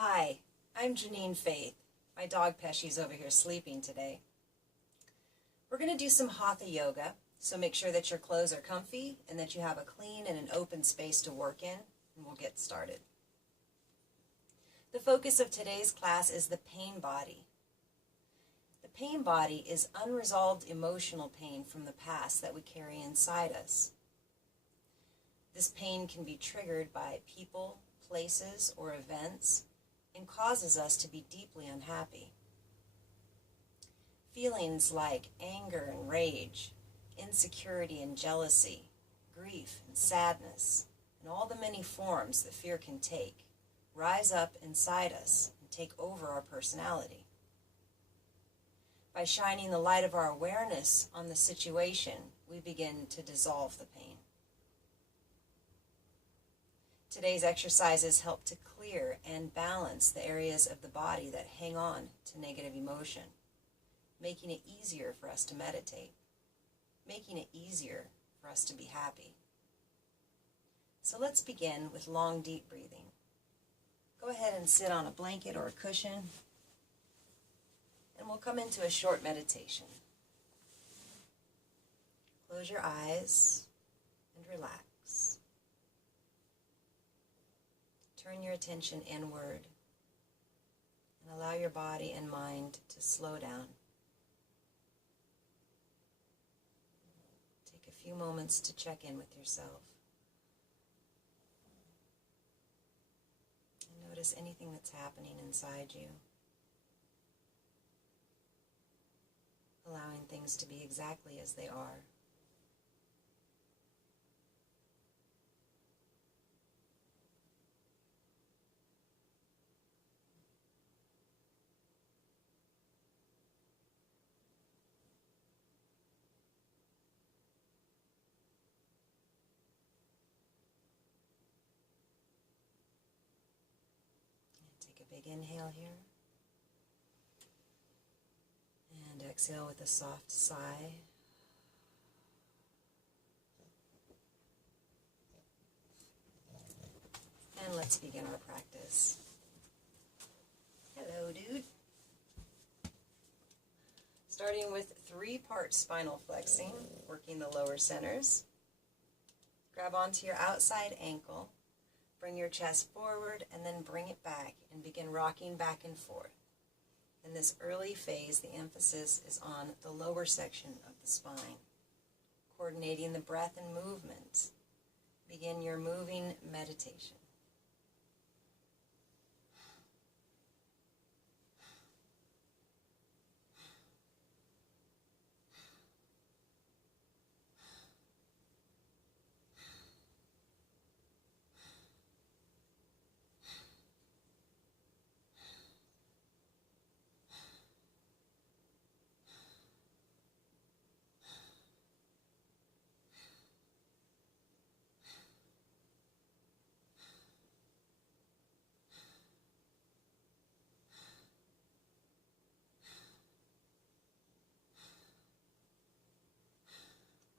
Hi, I'm Janine Faith. My dog Pesci's over here sleeping today. We're going to do some Hatha yoga, so make sure that your clothes are comfy and that you have a clean and an open space to work in, and we'll get started. The focus of today's class is the pain body. The pain body is unresolved emotional pain from the past that we carry inside us. This pain can be triggered by people, places, or events, and causes us to be deeply unhappy. Feelings like anger and rage, insecurity and jealousy, grief and sadness, and all the many forms that fear can take, rise up inside us and take over our personality. By shining the light of our awareness on the situation, we begin to dissolve the pain. Today's exercises help to clear and balance the areas of the body that hang on to negative emotion, making it easier for us to meditate, making it easier for us to be happy. So let's begin with long, deep breathing. Go ahead and sit on a blanket or a cushion, and we'll come into a short meditation. Close your eyes and relax. Turn your attention inward and allow your body and mind to slow down. Take a few moments to check in with yourself. And notice anything that's happening inside you. Allowing things to be exactly as they are. Take a big inhale here. And exhale with a soft sigh. And let's begin our practice. Hello, dude. Starting with 3-part spinal flexing, working the lower centers. Grab onto your outside ankle. Bring your chest forward and then bring it back and begin rocking back and forth. In this early phase, the emphasis is on the lower section of the spine. Coordinating the breath and movement. Begin your moving meditation.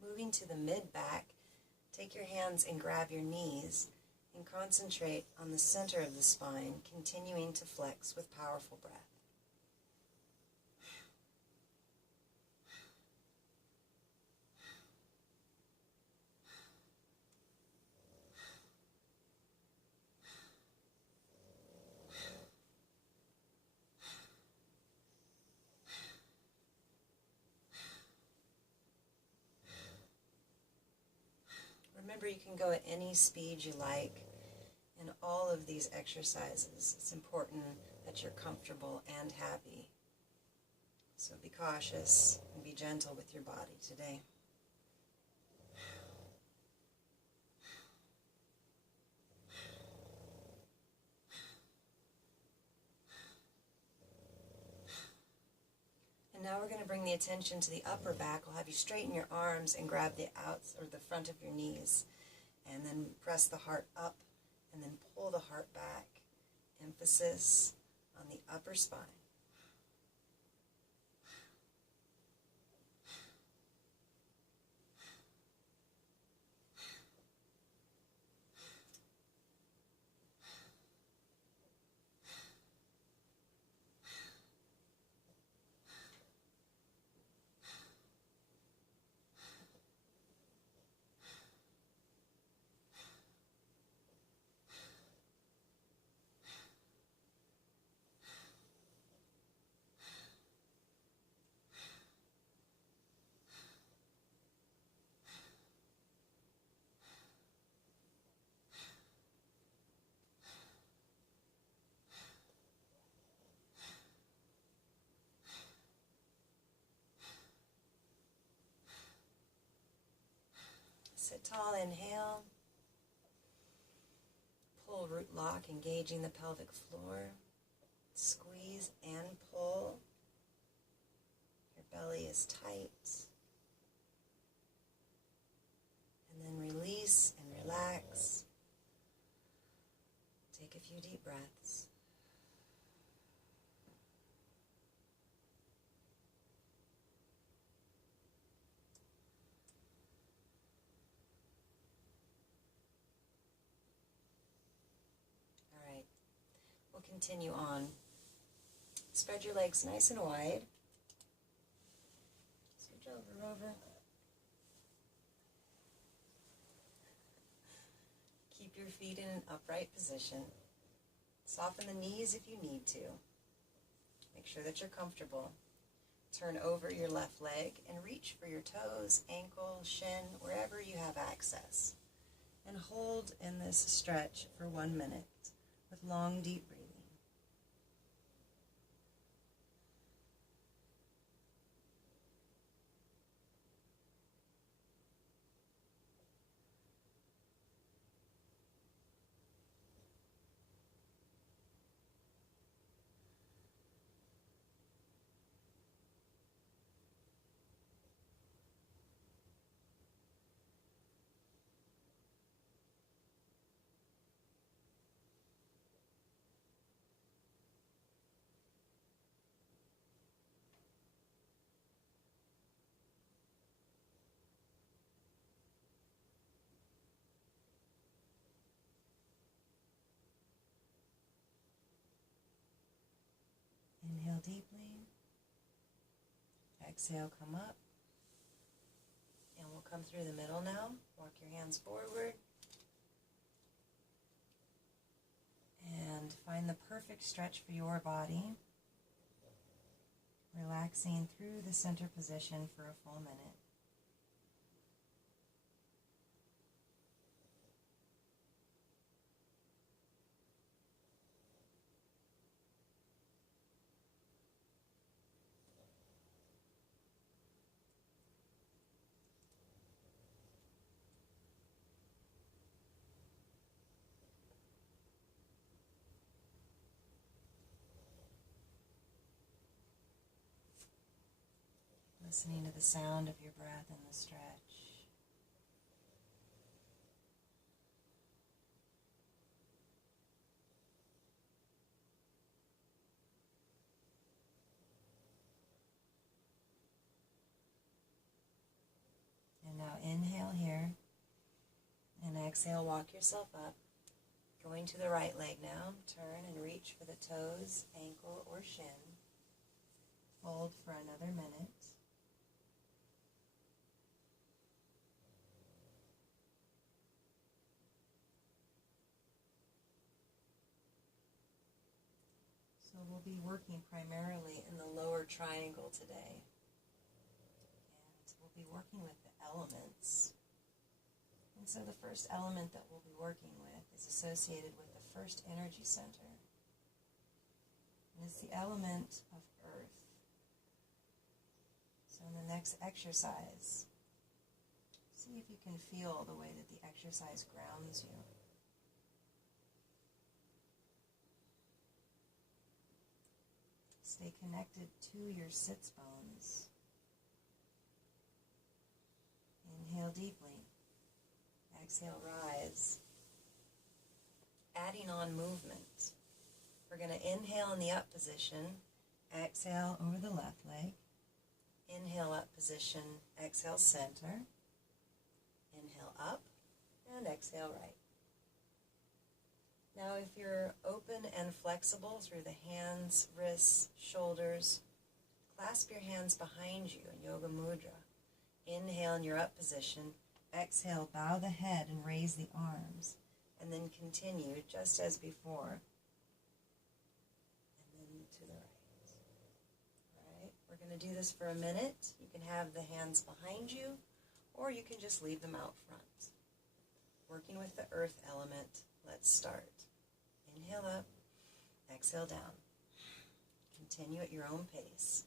Moving to the mid-back, take your hands and grab your knees and concentrate on the center of the spine, continuing to flex with powerful breath. Remember, you can go at any speed you like in all of these exercises. It's important that you're comfortable and happy. So be cautious and be gentle with your body today. And now we're going to bring the attention to the upper back. I'll have you straighten your arms and grab the outs or the front of your knees. And then press the heart up and then pull the heart back. Emphasis on the upper spine. Sit tall, inhale. Pull, root lock, engaging the pelvic floor. Squeeze and pull. Your belly is tight. And then release and relax. Take a few deep breaths. All right, we'll continue on. Spread your legs nice and wide. Switch over. Keep your feet in an upright position. Soften the knees if you need to. Make sure that you're comfortable. Turn over your left leg and reach for your toes, ankle, shin, wherever you have access. And hold in this stretch for 1 minute with long, deep breathing. Inhale deeply. Exhale, come up. And we'll come through the middle now. Walk your hands forward. And find the perfect stretch for your body. Relaxing through the center position for a full minute. Listening to the sound of your breath in the stretch. And now inhale here. And exhale, walk yourself up. Going to the right leg now. Turn and reach for the toes, ankle, or shin. Hold for another minute. So we'll be working primarily in the lower triangle today. And we'll be working with the elements. And so the first element that we'll be working with is associated with the first energy center. And it's the element of earth. So in the next exercise, see if you can feel the way that the exercise grounds you. Stay connected to your sits bones. Inhale deeply. Exhale, rise. Adding on movement. We're going to inhale in the up position. Exhale over the left leg. Inhale up position. Exhale center. Inhale up. And exhale right. Now if you're open and flexible through the hands, wrists, shoulders, clasp your hands behind you in Yoga Mudra. Inhale in your up position. Exhale, bow the head and raise the arms. And then continue just as before. And then to the right. All right, we're going to do this for a minute. You can have the hands behind you, or you can just leave them out front. Working with the earth element, let's start. Inhale up, exhale down. Continue at your own pace.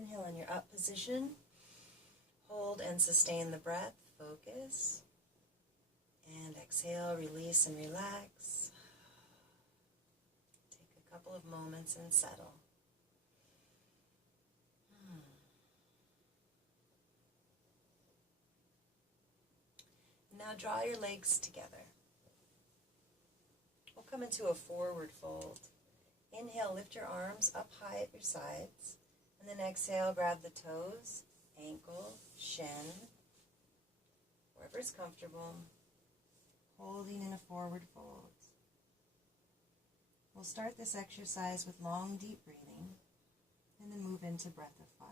Inhale in your up position. Hold and sustain the breath. Focus. And exhale, release and relax. Take a couple of moments and settle. Now draw your legs together. We'll come into a forward fold. Inhale, lift your arms up high at your sides. And then exhale, grab the toes, ankle, shin, wherever's comfortable. Holding in a forward fold. We'll start this exercise with long, deep breathing, and then move into breath of fire.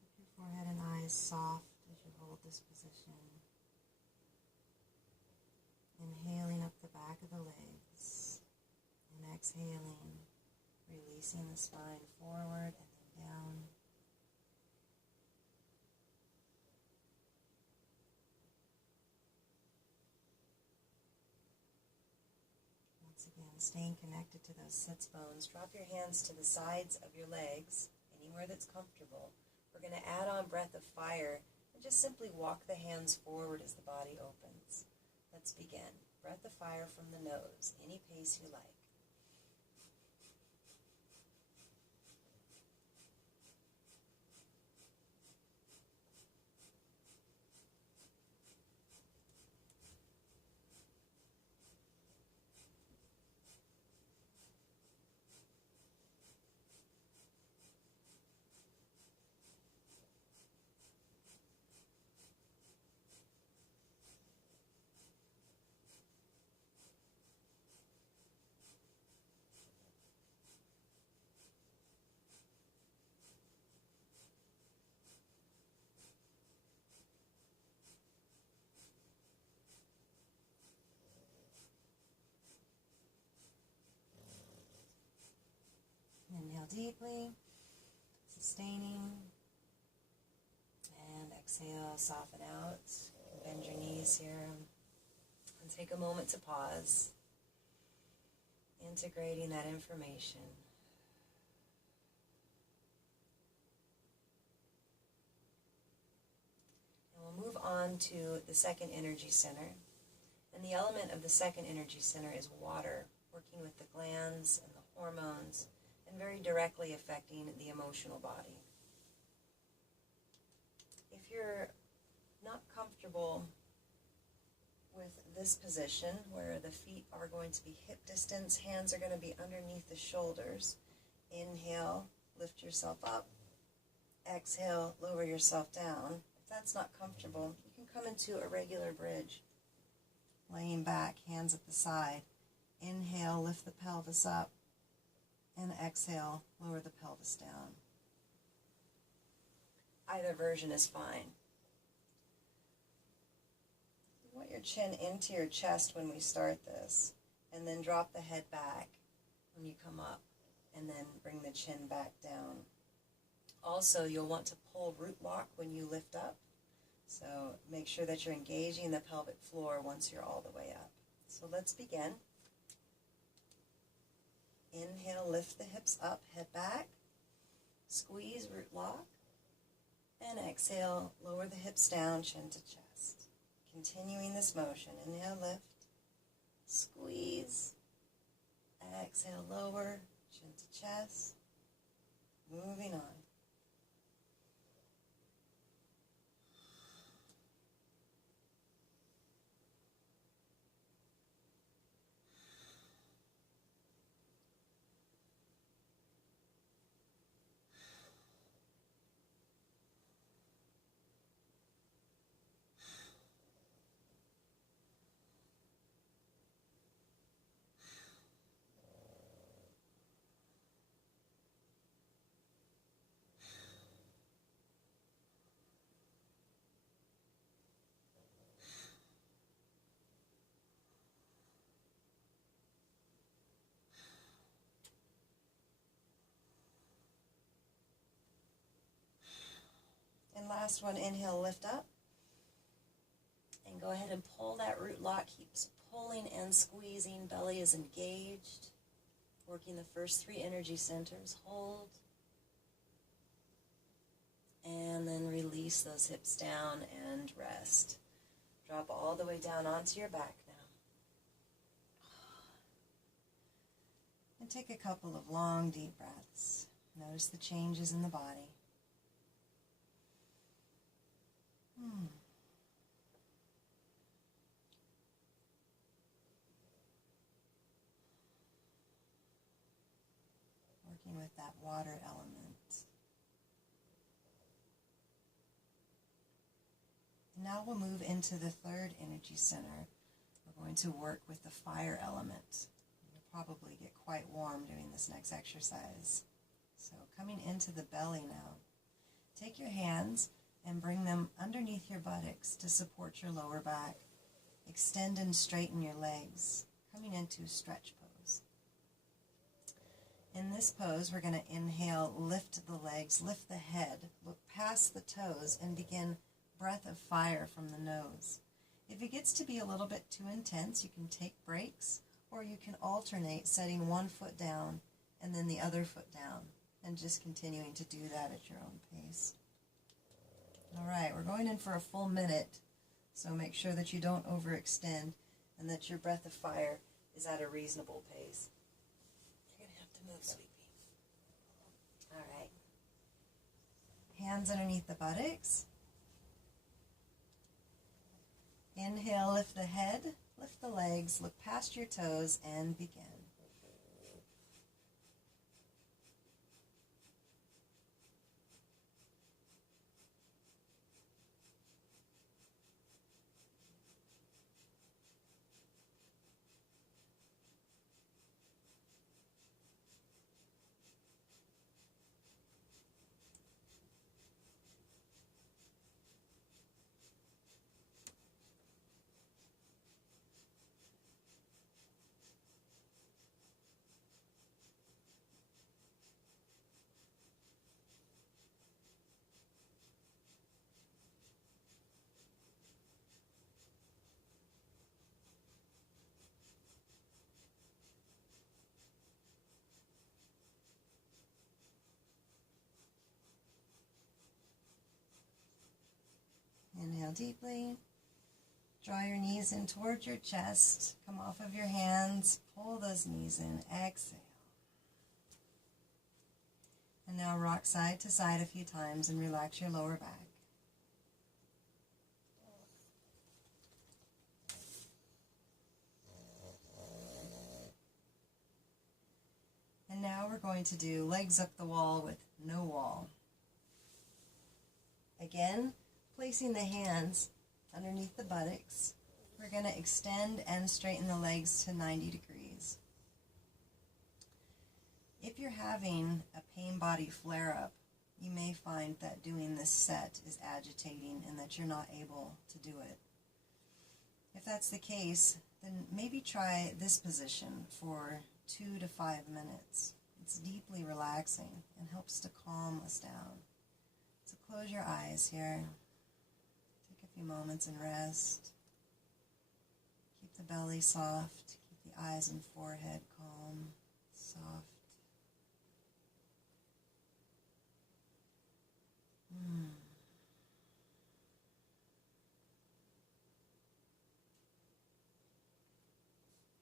Keep your forehead and eyes soft as you hold this position. Inhaling up the back of the legs and exhaling, releasing the spine forward and then down. Once again, staying connected to those sits bones. Drop your hands to the sides of your legs, anywhere that's comfortable. We're going to add on breath of fire and just simply walk the hands forward as the body opens. Let's begin. Breath of fire from the nose, any pace you like. Inhale deeply, sustaining, and exhale, soften out. Bend your knees here, and take a moment to pause, integrating that information. And we'll move on to the second energy center. And the element of the second energy center is water, working with the glands and the hormones, and very directly affecting the emotional body. If you're not comfortable with this position, where the feet are going to be hip distance, hands are going to be underneath the shoulders, inhale, lift yourself up, exhale, lower yourself down. If that's not comfortable, you can come into a regular bridge, laying back, hands at the side. Inhale, lift the pelvis up, and exhale, lower the pelvis down. Either version is fine. You want your chin into your chest when we start this, and then drop the head back when you come up, and then bring the chin back down. Also, you'll want to pull root walk when you lift up, so make sure that you're engaging the pelvic floor once you're all the way up. So let's begin. Inhale, lift the hips up, head back, squeeze, root lock, and exhale, lower the hips down, chin to chest. Continuing this motion, inhale, lift, squeeze, exhale, lower, chin to chest, moving on. Last one, inhale, lift up. And go ahead and pull that root lock. Keeps pulling and squeezing. Belly is engaged. Working the first 3 energy centers. Hold. And then release those hips down and rest. Drop all the way down onto your back now. And take a couple of long, deep breaths. Notice the changes in the body. Working with that water element. And now we'll move into the 3rd energy center. We're going to work with the fire element. You'll probably get quite warm doing this next exercise. So coming into the belly now. Take your hands and bring them underneath your buttocks to support your lower back. Extend and straighten your legs, coming into stretch pose. In this pose, we're going to inhale, lift the legs, lift the head, look past the toes, and begin breath of fire from the nose. If it gets to be a little bit too intense, you can take breaks, or you can alternate setting one foot down and then the other foot down, and just continuing to do that at your own pace. All right, we're going in for a full minute, so make sure that you don't overextend and that your breath of fire is at a reasonable pace. You're going to have to move, sweetie. All right. Hands underneath the buttocks. Inhale, lift the head, lift the legs, look past your toes, and begin. Inhale deeply. Draw your knees in towards your chest. Come off of your hands. Pull those knees in. Exhale. And now rock side to side a few times and relax your lower back. And now we're going to do legs up the wall with no wall. Again, placing the hands underneath the buttocks, we're going to extend and straighten the legs to 90 degrees. If you're having a pain body flare-up, you may find that doing this set is agitating and that you're not able to do it. If that's the case, then maybe try this position for 2 to 5 minutes. It's deeply relaxing and helps to calm us down. So close your eyes here. Take a few moments and rest. Keep the belly soft. Keep the eyes and forehead calm, soft.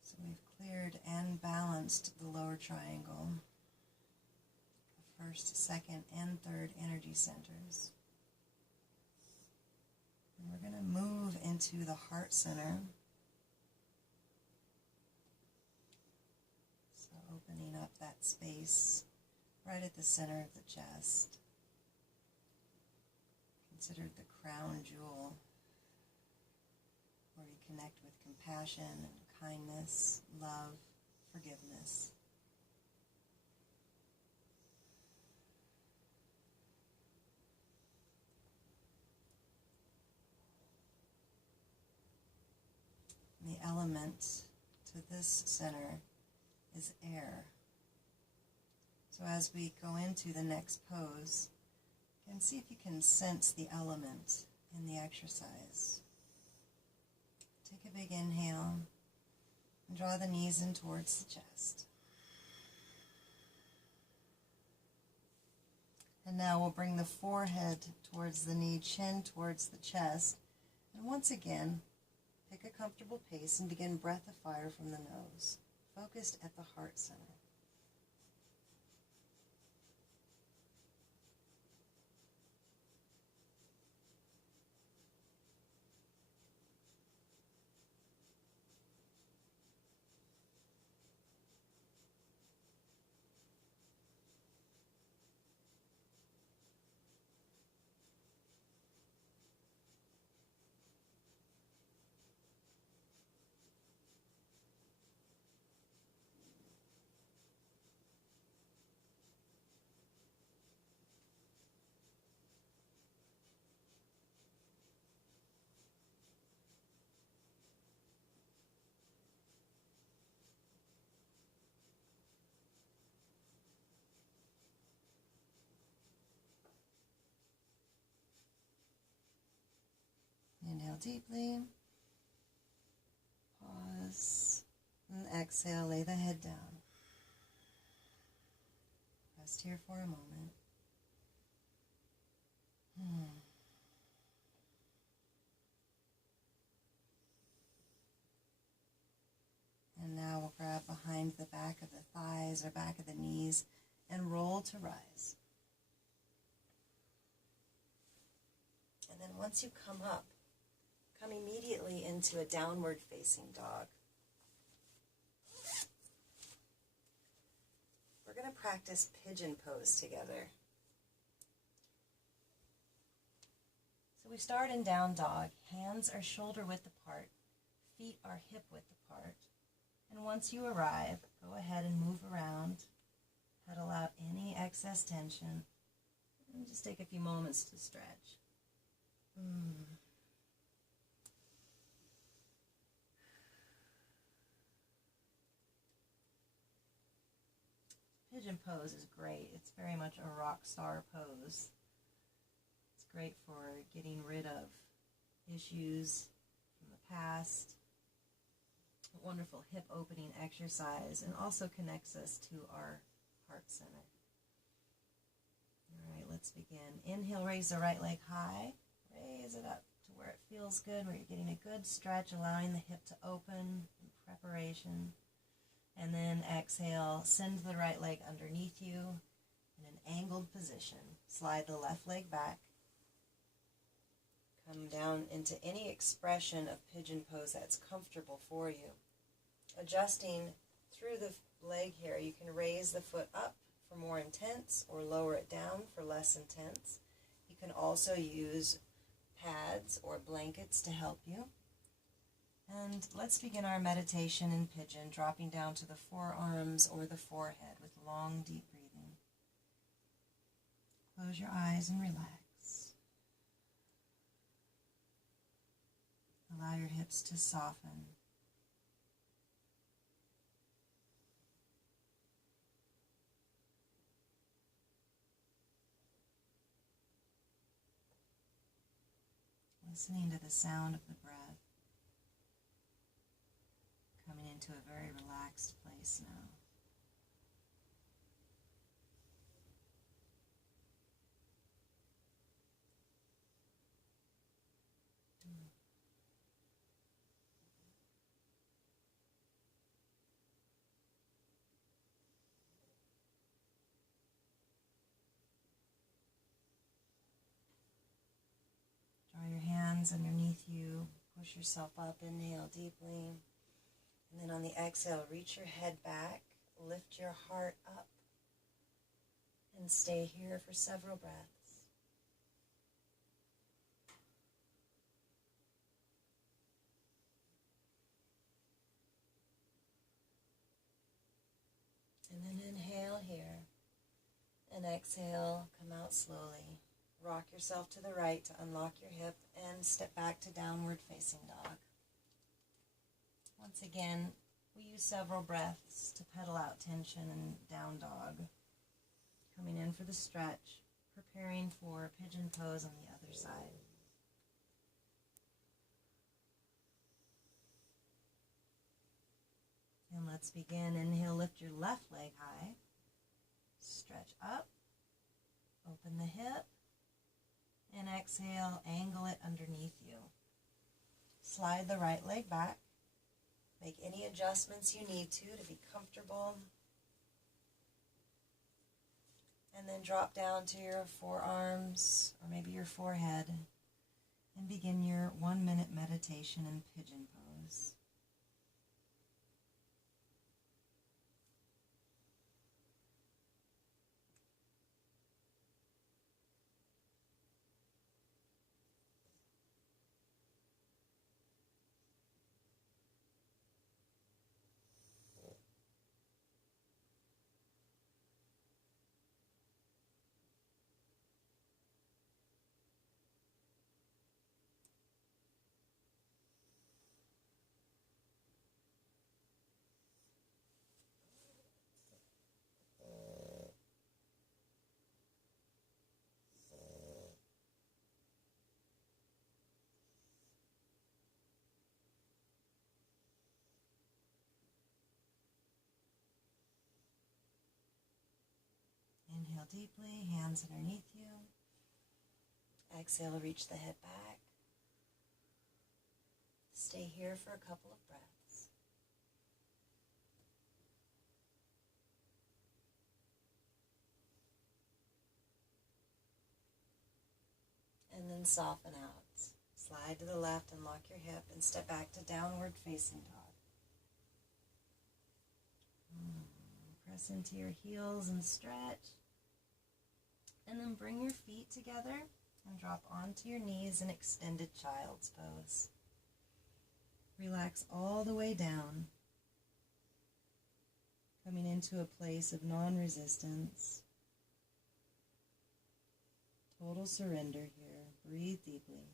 So we've cleared and balanced the lower triangle, the first, second, and third energy centers. And we're going to move into the heart center. So opening up that space right at the center of the chest. Considered the crown jewel, where you connect with compassion and kindness, love, forgiveness. The element to this center is air. So as we go into the next pose, And see if you can sense the element in the exercise. Take a big inhale and draw the knees in towards the chest. And now we'll bring the forehead towards the knee, chin towards the chest. And once again, pick a comfortable pace and begin breath of fire from the nose, focused at the heart center. Inhale deeply, pause, and exhale, lay the head down. Rest here for a moment. And now we'll grab behind the back of the thighs or back of the knees and roll to rise. And then once you come up, come immediately into a downward facing dog. We're going to practice pigeon pose together. So we start in down dog. Hands are shoulder width apart. Feet are hip width apart. And once you arrive, go ahead and move around. Pedal out any excess tension. And just take a few moments to stretch. Pigeon pose is great. It's very much a rock star pose. It's great for getting rid of issues from the past. A wonderful hip opening exercise, and also connects us to our heart center. All right, let's begin. Inhale, raise the right leg high. Raise it up to where it feels good, where you're getting a good stretch, allowing the hip to open in preparation. And then exhale, send the right leg underneath you in an angled position. Slide the left leg back. Come down into any expression of pigeon pose that's comfortable for you. Adjusting through the leg here, you can raise the foot up for more intense or lower it down for less intense. You can also use pads or blankets to help you. And let's begin our meditation in pigeon, dropping down to the forearms or the forehead with long, deep breathing. Close your eyes and relax. Allow your hips to soften. Listening to the sound of the breath. Coming into a very relaxed place now. Draw your hands underneath you. Push yourself up. Inhale deeply. And then on the exhale, reach your head back, lift your heart up, and stay here for several breaths. And then inhale here, and exhale, come out slowly. Rock yourself to the right to unlock your hip, and step back to downward facing dog. Once again, we use several breaths to pedal out tension and down dog. Coming in for the stretch, preparing for pigeon pose on the other side. And let's begin. Inhale, lift your left leg high. Stretch up. Open the hip. And exhale, angle it underneath you. Slide the right leg back. Make any adjustments you need to be comfortable. And then drop down to your forearms or maybe your forehead and begin your 1-minute meditation in pigeon pose. Inhale deeply, hands underneath you. Exhale, reach the head back. Stay here for a couple of breaths. And then soften out. Slide to the left and lock your hip and step back to downward facing dog. Press into your heels and stretch. And then bring your feet together and drop onto your knees in extended child's pose. Relax all the way down, coming into a place of non-resistance. Total surrender here. Breathe deeply.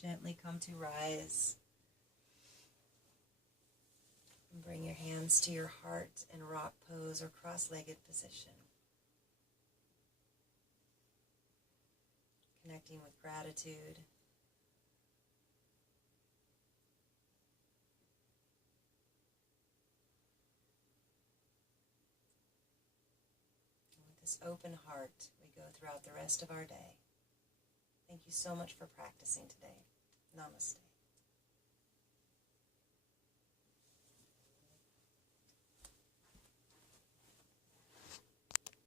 Gently come to rise. And bring your hands to your heart in rock pose or cross-legged position. Connecting with gratitude. And with this open heart, we go throughout the rest of our day. Thank you so much for practicing today. Namaste.